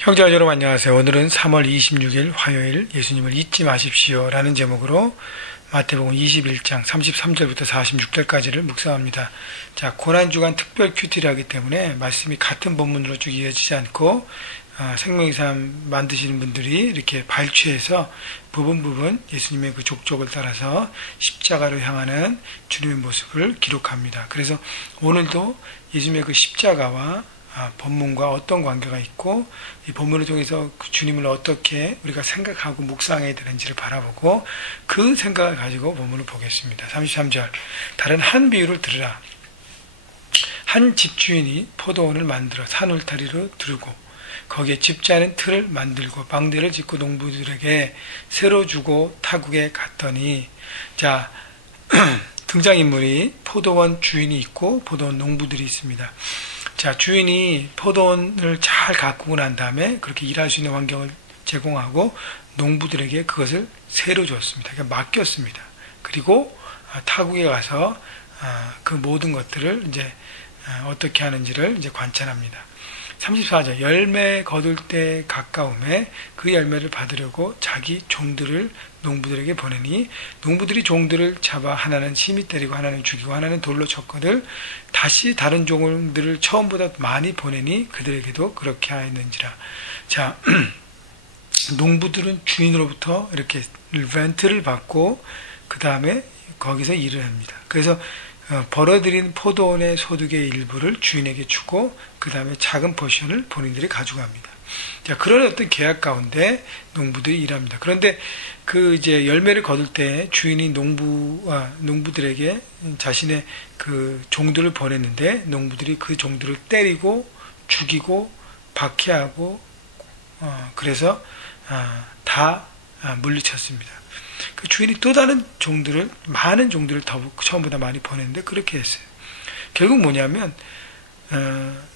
형제와 여러분 안녕하세요. 오늘은 3월 26일 화요일 예수님을 잊지 마십시오 라는 제목으로 마태복음 21장 33절부터 46절까지를 묵상합니다. 자, 고난주간 특별 큐티를 하기 때문에 말씀이 같은 본문으로 쭉 이어지지 않고 생명의 삶 만드시는 분들이 이렇게 발췌해서 부분 예수님의 그 족적을 따라서 십자가로 향하는 주님의 모습을 기록합니다. 그래서 오늘도 예수님의 그 십자가와 본문과 어떤 관계가 있고 이 본문을 통해서 그 주님을 어떻게 우리가 생각하고 묵상해야 되는지를 바라보고 그 생각을 가지고 본문을 보겠습니다. 33절 다른 한 비유를 들으라. 한 집주인이 포도원을 만들어 산 울타리로 두르고 거기에 집자는 틀을 만들고 방대를 짓고 농부들에게 새로 주고 타국에 갔더니 자 등장인물이 포도원 주인이 있고 포도원 농부들이 있습니다. 자, 주인이 포도원을 잘 가꾸고 난 다음에 그렇게 일할 수 있는 환경을 제공하고 농부들에게 그것을 새로 줬습니다. 그러니까 맡겼습니다. 그리고 타국에 가서 그 모든 것들을 이제 어떻게 하는지를 이제 관찰합니다. 34절 열매 거둘 때 가까움에 그 열매를 받으려고 자기 종들을 농부들에게 보내니 농부들이 종들을 잡아 하나는 심히 때리고 하나는 죽이고 하나는 돌로 쳤거늘 다시 다른 종들을 처음보다 많이 보내니 그들에게도 그렇게 하였는지라. 자, 농부들은 주인으로부터 이렇게 렌트를 받고 그 다음에 거기서 일을 합니다. 그래서 벌어들인 포도원의 소득의 일부를 주인에게 주고 그 다음에 작은 포션을 본인들이 가져갑니다. 자, 그런 어떤 계약 가운데 농부들이 일합니다. 그런데 그 이제 열매를 거둘 때 주인이 농부들에게 자신의 그 종들을 보냈는데 농부들이 그 종들을 때리고 죽이고 박해하고 그래서 다 물리쳤습니다. 그 주인이 또 다른 종들을 많은 종들을 처음보다 많이 보냈는데 그렇게 했어요. 결국 뭐냐면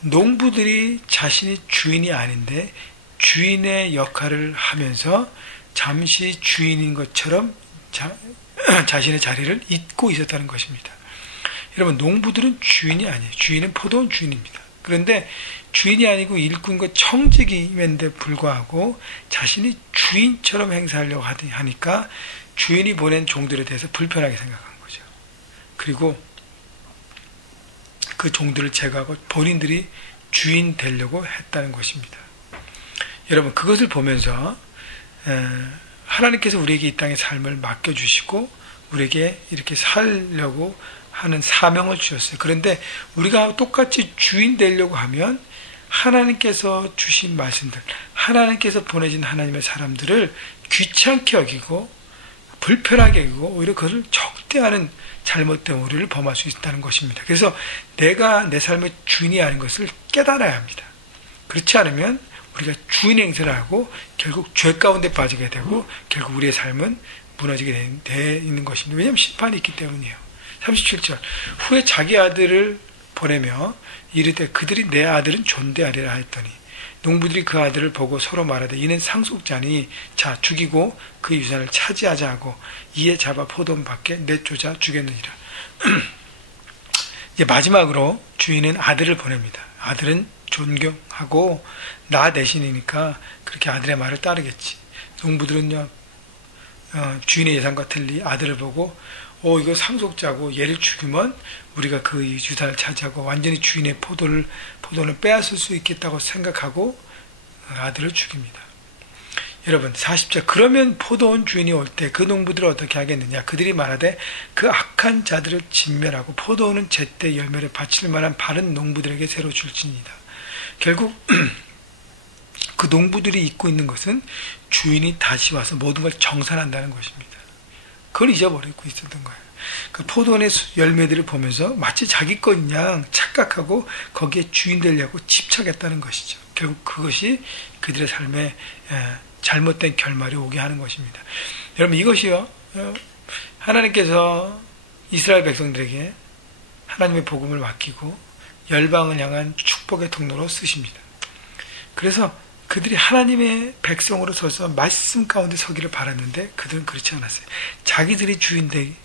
농부들이 자신이 주인이 아닌데 주인의 역할을 하면서 잠시 주인인 것처럼 자신의 자리를 잊고 있었다는 것입니다. 여러분, 농부들은 주인이 아니에요. 주인은 포도원 주인입니다. 그런데 주인이 아니고 일꾼과 청직임인데 불구하고 자신이 주인처럼 행사하려고 하니까 주인이 보낸 종들에 대해서 불편하게 생각한 거죠. 그리고 그 종들을 제거하고 본인들이 주인 되려고 했다는 것입니다. 여러분, 그것을 보면서 하나님께서 우리에게 이 땅의 삶을 맡겨주시고 우리에게 이렇게 살려고 하는 사명을 주셨어요. 그런데 우리가 똑같이 주인 되려고 하면 하나님께서 주신 말씀들, 하나님께서 보내진 하나님의 사람들을 귀찮게 여기고 불편하게 여기고 오히려 그것을 적대하는 잘못된 오류를 범할 수 있다는 것입니다. 그래서 내가 내 삶의 주인이 아닌 것을 깨달아야 합니다. 그렇지 않으면 우리가 주인 행세를 하고 결국 죄 가운데 빠지게 되고 결국 우리의 삶은 무너지게 돼 있는 것입니다. 왜냐하면 심판이 있기 때문이에요. 37절 후에 자기 아들을 보내며 이르되 그들이 내 아들은 존대하리라 했더니 농부들이 그 아들을 보고 서로 말하되 이는 상속자니 자 죽이고 그 유산을 차지하자 하고 이에 잡아 포도원 밖에 내쫓아 죽였느니라. 이제 마지막으로 주인은 아들을 보냅니다. 아들은 존경하고 나 대신이니까 그렇게 아들의 말을 따르겠지. 농부들은요 주인의 예상과 틀리 아들을 보고 이거 상속자고 얘를 죽이면 우리가 그 유산을 차지하고 완전히 주인의 포도를 빼앗을 수 있겠다고 생각하고 아들을 죽입니다. 여러분 40절 그러면 포도원 주인이 올 때 그 농부들을 어떻게 하겠느냐. 그들이 말하되 그 악한 자들을 진멸하고 포도원은 제때 열매를 바칠 만한 바른 농부들에게 새로 줄지니이다. 결국 그 농부들이 잊고 있는 것은 주인이 다시 와서 모든 걸 정산한다는 것입니다. 그걸 잊어버리고 있었던 거예요. 그 포도원의 열매들을 보면서 마치 자기 것인 양 착각하고 거기에 주인 되려고 집착했다는 것이죠. 결국 그것이 그들의 삶에 잘못된 결말이 오게 하는 것입니다. 여러분 이것이요 하나님께서 이스라엘 백성들에게 하나님의 복음을 맡기고 열방을 향한 축복의 통로로 쓰십니다. 그래서 그들이 하나님의 백성으로 서서 말씀 가운데 서기를 바랐는데 그들은 그렇지 않았어요. 자기들이 주인 되는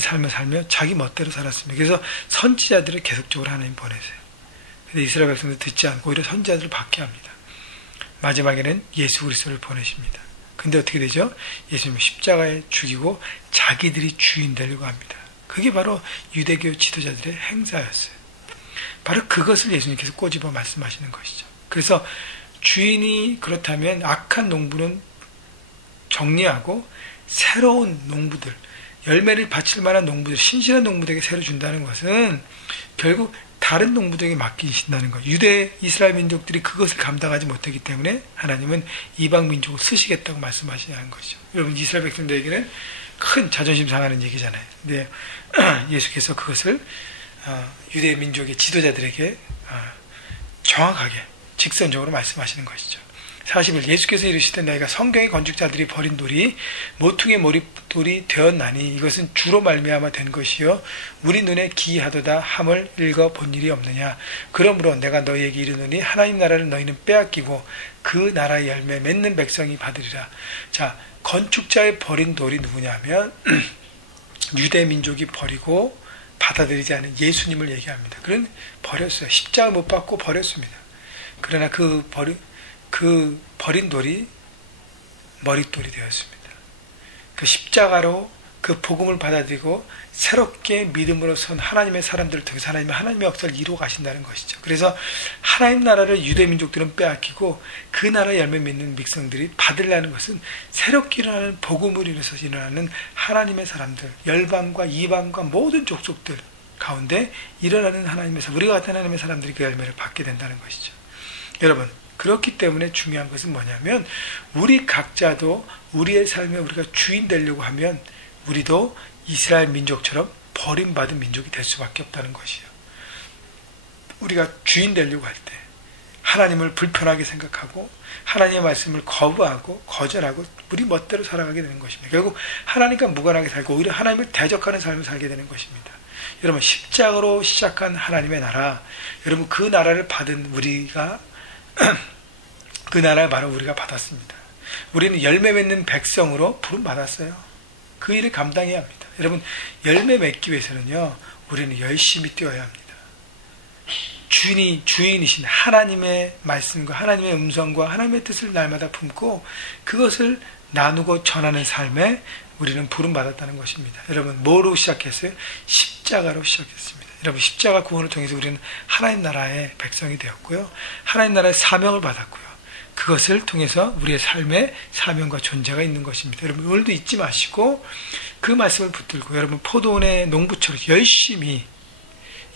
삶을 살며 자기 멋대로 살았습니다. 그래서 선지자들을 계속적으로 하나님 보내세요. 근데 이스라엘 백성들 듣지 않고 오히려 선지자들을 박해합니다. 마지막에는 예수 그리스도를 보내십니다. 근데 어떻게 되죠? 예수님은 십자가에 죽이고 자기들이 주인 되려고 합니다. 그게 바로 유대교 지도자들의 행사였어요. 바로 그것을 예수님께서 꼬집어 말씀하시는 것이죠. 그래서 주인이 그렇다면 악한 농부는 정리하고 새로운 농부들, 열매를 바칠 만한 농부들, 신실한 농부들에게 새로 준다는 것은 결국 다른 농부들에게 맡기신다는 거예요. 유대 이스라엘 민족들이 그것을 감당하지 못하기 때문에 하나님은 이방 민족을 쓰시겠다고 말씀하시는 것이죠. 여러분, 이스라엘 백성들에게는 큰 자존심 상하는 얘기잖아요. 근데 예수께서 그것을 유대 민족의 지도자들에게 정확하게 직선적으로 말씀하시는 것이죠. 40일 예수께서 이르시되 너희가 성경의 건축자들이 버린 돌이 모퉁이의 머릿돌이 되었나니 이것은 주로 말미암아 된 것이요 우리 눈에 기이하도다 함을 읽어 본 일이 없느냐. 그러므로 내가 너희에게 이르노니 하나님 나라를 너희는 빼앗기고 그 나라의 열매 맺는 백성이 받으리라. 자, 건축자의 버린 돌이 누구냐면 유대 민족이 버리고 받아들이지 않은 예수님을 얘기합니다. 그런 버렸어요. 십자가 못 받고 버렸습니다. 그러나 그 버린 돌이 머릿돌이 되었습니다. 그 십자가로 그 복음을 받아들이고 새롭게 믿음으로 선 하나님의 사람들을 통해서 하나님의 역사를 이루어 가신다는 것이죠. 그래서 하나님 나라를 유대 민족들은 빼앗기고 그 나라의 열매 맺는 백성들이 받으려는 것은 새롭게 일어나는 복음을 인해서 일어나는 하나님의 사람들, 열방과 이방과 모든 족속들 가운데 일어나는 우리가 같은 하나님의 사람들이 그 열매를 받게 된다는 것이죠. 여러분, 그렇기 때문에 중요한 것은 뭐냐면 우리 각자도 우리의 삶에 우리가 주인 되려고 하면 우리도 이스라엘 민족처럼 버림받은 민족이 될 수밖에 없다는 것이에요. 우리가 주인 되려고 할 때 하나님을 불편하게 생각하고 하나님의 말씀을 거부하고 거절하고 우리 멋대로 살아가게 되는 것입니다. 결국 하나님과 무관하게 살고 오히려 하나님을 대적하는 삶을 살게 되는 것입니다. 여러분, 십자가로 시작한 하나님의 나라, 여러분 그 나라를 받은 우리가 그 나라를 바로 우리가 받았습니다. 우리는 열매 맺는 백성으로 부름받았어요. 그 일을 감당해야 합니다. 여러분, 열매 맺기 위해서는요, 우리는 열심히 뛰어야 합니다. 주인이신 하나님의 말씀과 하나님의 음성과 하나님의 뜻을 날마다 품고 그것을 나누고 전하는 삶에 우리는 부름받았다는 것입니다. 여러분, 뭐로 시작했어요? 십자가로 시작했습니다. 여러분, 십자가 구원을 통해서 우리는 하나님 나라의 백성이 되었고요. 하나님 나라의 사명을 받았고요. 그것을 통해서 우리의 삶에 사명과 존재가 있는 것입니다. 여러분, 오늘도 잊지 마시고 그 말씀을 붙들고 여러분 포도원의 농부처럼 열심히,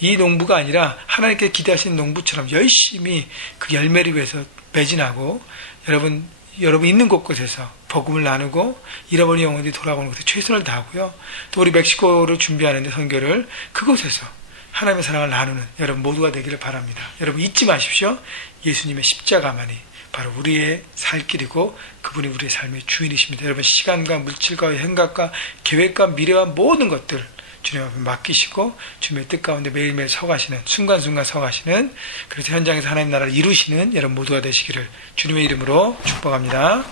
이 농부가 아니라 하나님께 기대하시는 농부처럼 열심히 그 열매를 위해서 매진하고 여러분 있는 곳곳에서 복음을 나누고 잃어버린 영혼들이 돌아오는 곳에 최선을 다하고요. 또 우리 멕시코를 준비하는데 선교를 그곳에서 하나님의 사랑을 나누는 여러분 모두가 되기를 바랍니다. 여러분 잊지 마십시오. 예수님의 십자가만이 바로 우리의 살 길이고 그분이 우리의 삶의 주인이십니다. 여러분, 시간과 물질과 생각과 계획과 미래와 모든 것들 주님 앞에 맡기시고 주님의 뜻 가운데 매일매일 서가시는, 순간순간 서가시는, 그래서 현장에서 하나님 나라를 이루시는 여러분 모두가 되시기를 주님의 이름으로 축복합니다.